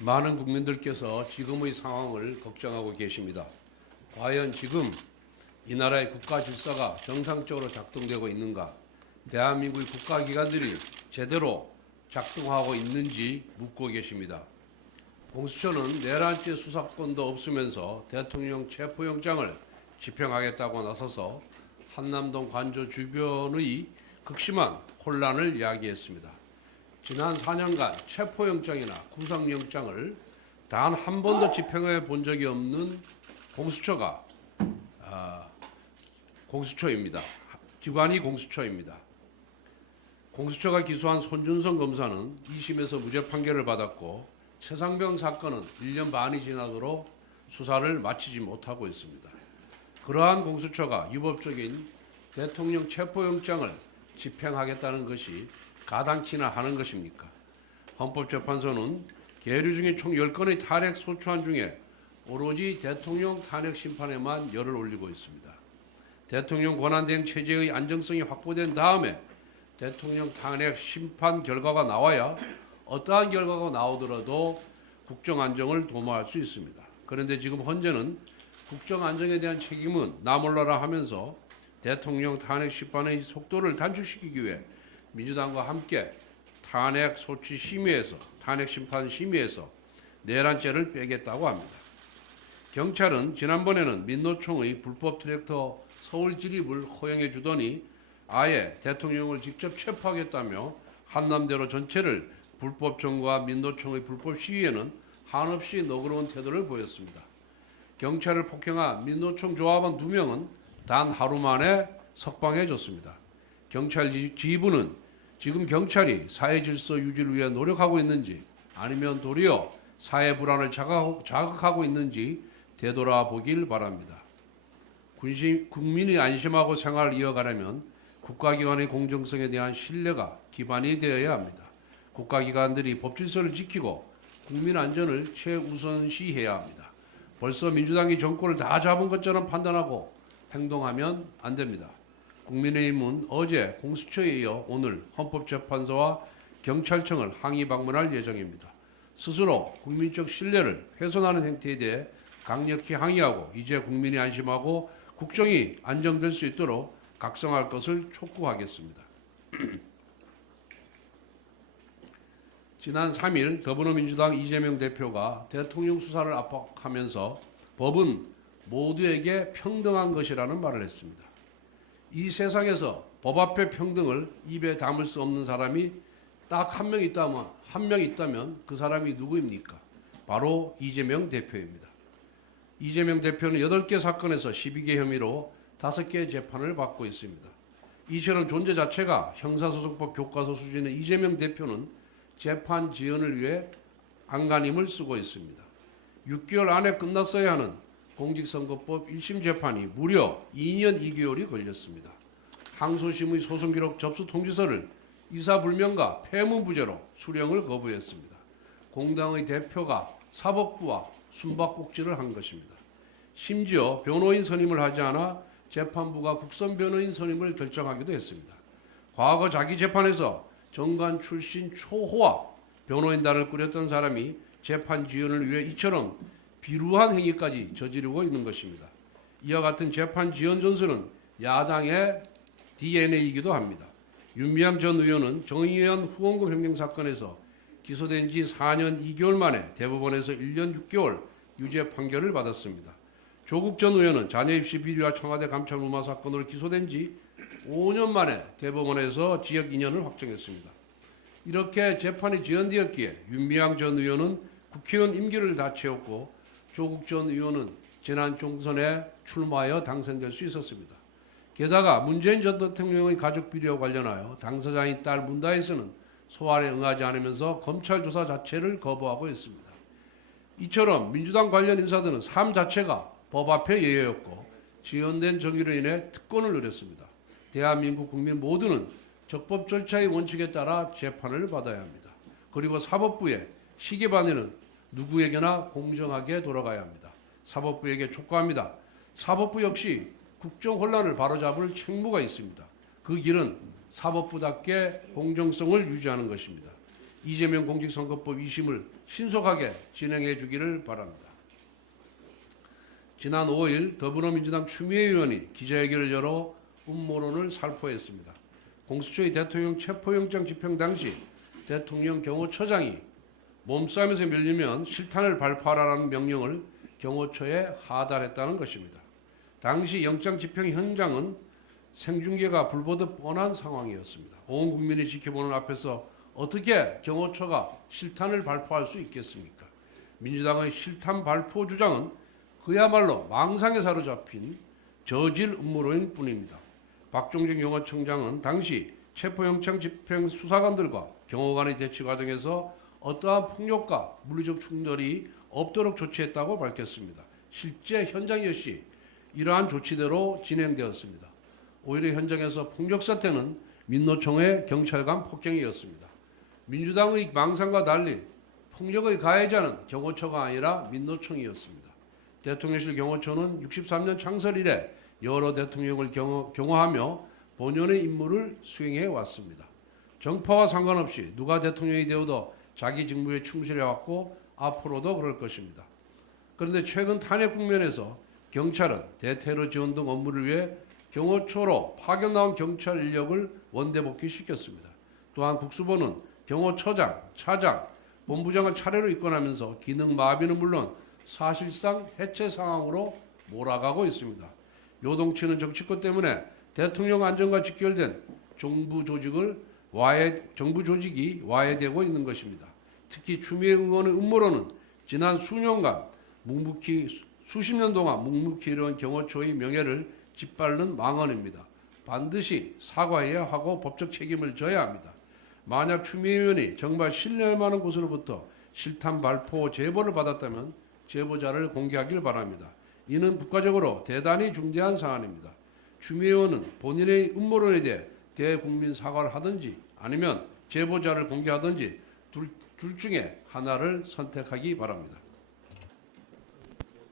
많은 국민들께서 지금의 상황을 걱정하고 계십니다. 과연 지금 이 나라의 국가 질서가 정상적으로 작동되고 있는가? 대한민국의 국가기관들이 제대로 작동하고 있는지 묻고 계십니다. 공수처는 내란죄 수사권도 없으면서 대통령 체포영장을 집행하겠다고 나서서 한남동 관저 주변의 극심한 혼란을 이야기했습니다. 지난 4년간 체포영장이나 구속영장을 단 한 번도 집행해 본 적이 없는 공수처가 공수처입니다. 기관이 공수처입니다. 공수처가 기소한 손준성 검사는 2심에서 무죄 판결을 받았고 최상병 사건은 1년 반이 지나도록 수사를 마치지 못하고 있습니다. 그러한 공수처가 유법적인 대통령 체포영장을 집행하겠다는 것이 가당치나 하는 것입니까? 헌법재판소는 계류 중인 총 10건의 탄핵 소추안 중에 오로지 대통령 탄핵 심판에만 열을 올리고 있습니다. 대통령 권한대행 체제의 안정성이 확보된 다음에 대통령 탄핵 심판 결과가 나와야 어떠한 결과가 나오더라도 국정 안정을 도모할 수 있습니다. 그런데 지금 현재는 국정 안정에 대한 책임은 나 몰라라 하면서 대통령 탄핵 심판의 속도를 단축시키기 위해 민주당과 함께 탄핵 소추 심의에서 탄핵 심판 심의에서 내란죄를 빼겠다고 합니다. 경찰은 지난번에는 민노총의 불법 트랙터 서울 진입을 허용해 주더니 아예 대통령을 직접 체포하겠다며 한남대로 전체를 불법 점거와 민노총의 불법 시위에는 한없이 너그러운 태도를 보였습니다. 경찰을 폭행한 민노총 조합원 2명은 단 하루 만에 석방해졌습니다. 경찰 지휘부는 지금 경찰이 사회 질서 유지를 위해 노력하고 있는지 아니면 도리어 사회 불안을 자극하고 있는지 되돌아보길 바랍니다. 국민이 안심하고 생활을 이어가려면 국가기관의 공정성에 대한 신뢰가 기반이 되어야 합니다. 국가기관들이 법질서를 지키고 국민 안전을 최우선시해야 합니다. 벌써 민주당이 정권을 다 잡은 것처럼 판단하고 행동하면 안 됩니다. 국민의힘은 어제 공수처에 이어 오늘 헌법재판소와 경찰청을 항의 방문할 예정입니다. 스스로 국민적 신뢰를 훼손하는 행태에 대해 강력히 항의하고 이제 국민이 안심하고 국정이 안정될 수 있도록 각성할 것을 촉구하겠습니다. 지난 3일 더불어민주당 이재명 대표가 대통령 수사를 압박하면서 법은 모두에게 평등한 것이라는 말을 했습니다. 이 세상에서 법 앞에 평등을 입에 담을 수 없는 사람이 딱 한 명 있다면 그 사람이 누구입니까? 바로 이재명 대표입니다. 이재명 대표는 8개 사건에서 12개 혐의로 5개 재판을 받고 있습니다. 이처럼 존재 자체가 형사소송법 교과서 수준의 이재명 대표는 재판 지연을 위해 안간힘을 쓰고 있습니다. 6개월 안에 끝났어야 하는 공직선거법 1심 재판이 무려 2년 2개월이 걸렸습니다. 항소심의 소송기록 접수 통지서를 이사불명과 폐문부재로 수령을 거부했습니다. 공당의 대표가 사법부와 숨바꼭질을 한 것입니다. 심지어 변호인 선임을 하지 않아 재판부가 국선 변호인 선임을 결정하기도 했습니다. 과거 자기 재판에서 정관 출신 초호화 변호인단을 꾸렸던 사람이 재판 지연을 위해 이처럼 비루한 행위까지 저지르고 있는 것입니다. 이와 같은 재판 지연 전술은 야당의 DNA이기도 합니다. 윤미향 전 의원은 정의연 후원금 횡령 사건에서 기소된 지 4년 2개월 만에 대법원에서 1년 6개월 유죄 판결을 받았습니다. 조국 전 의원은 자녀 입시 비리와 청와대 감찰 무마 사건으로 기소된 지 5년 만에 대법원에서 징역 2년을 확정했습니다. 이렇게 재판이 지연되었기에 윤미향 전 의원은 국회의원 임기를 다 채웠고 조국 전 의원은 지난 총선에 출마하여 당선될 수 있었습니다. 게다가 문재인 전 대통령의 가족 비리와 관련하여 당사자인 딸 문다혜선은 소환에 응하지 않으면서 검찰 조사 자체를 거부하고 있습니다. 이처럼 민주당 관련 인사들은 삶 자체가 법 앞에 예외였고 지연된 정의로 인해 특권을 누렸습니다. 대한민국 국민 모두는 적법 절차의 원칙에 따라 재판을 받아야 합니다. 그리고 사법부의 시계바늘은 누구에게나 공정하게 돌아가야 합니다. 사법부에게 촉구합니다. 사법부 역시 국정 혼란을 바로잡을 책무가 있습니다. 그 길은 사법부답게 공정성을 유지하는 것입니다. 이재명 공직선거법 2심을 신속하게 진행해 주기를 바랍니다. 지난 5일 더불어민주당 추미애 의원이 기자회견을 열어 음모론을 살포했습니다. 공수처의 대통령 체포영장 집행 당시 대통령 경호처장이 몸싸움에서 밀리면 실탄을 발포하라는 명령을 경호처에 하달했다는 것입니다. 당시 영장 집행 현장은 생중계가 불보듯 뻔한 상황이었습니다. 온 국민이 지켜보는 앞에서 어떻게 경호처가 실탄을 발포할 수 있겠습니까? 민주당의 실탄 발포 주장은 그야말로 망상에 사로잡힌 저질 음모론일 뿐입니다. 박종진 경호청장은 당시 체포영장 집행 수사관들과 경호관의 대치 과정에서 어떠한 폭력과 물리적 충돌이 없도록 조치했다고 밝혔습니다. 실제 현장 역시 이러한 조치대로 진행되었습니다. 오히려 현장에서 폭력 사태는 민노총의 경찰 간 폭행이었습니다. 민주당의 망상과 달리 폭력의 가해자는 경호처가 아니라 민노총이었습니다. 대통령실 경호처는 63년 창설 이래 여러 대통령을 경호하며 본연의 임무를 수행해 왔습니다. 정파와 상관없이 누가 대통령이 되어도 자기 직무에 충실해 왔고 앞으로도 그럴 것입니다. 그런데 최근 탄핵 국면에서 경찰은 대테러 지원 등 업무를 위해 경호처로 파견 나온 경찰 인력을 원대 복귀시켰습니다. 또한 국수본은 경호처장, 차장, 본부장을 차례로 입건하면서 기능 마비는 물론 사실상 해체 상황으로 몰아가고 있습니다. 요동치는 정치권 때문에 대통령 안전과 직결된 정부 조직이 와해되고 있는 것입니다. 특히 추미애 의원의 음모론은 지난 수년간 수십 년 동안 묵묵히 이뤄온 경호처의 명예를 짓밟는 망언입니다. 반드시 사과해야 하고 법적 책임을 져야 합니다. 만약 추미애 의원이 정말 신뢰할 만한 곳으로부터 실탄 발포 제보를 받았다면 제보자를 공개하길 바랍니다. 이는 국가적으로 대단히 중대한 사안입니다. 추미애 의원은 본인의 음모론에 대해 대국민 사과를 하든지 아니면 제보자를 공개하든지 둘 중에 하나를 선택하기 바랍니다.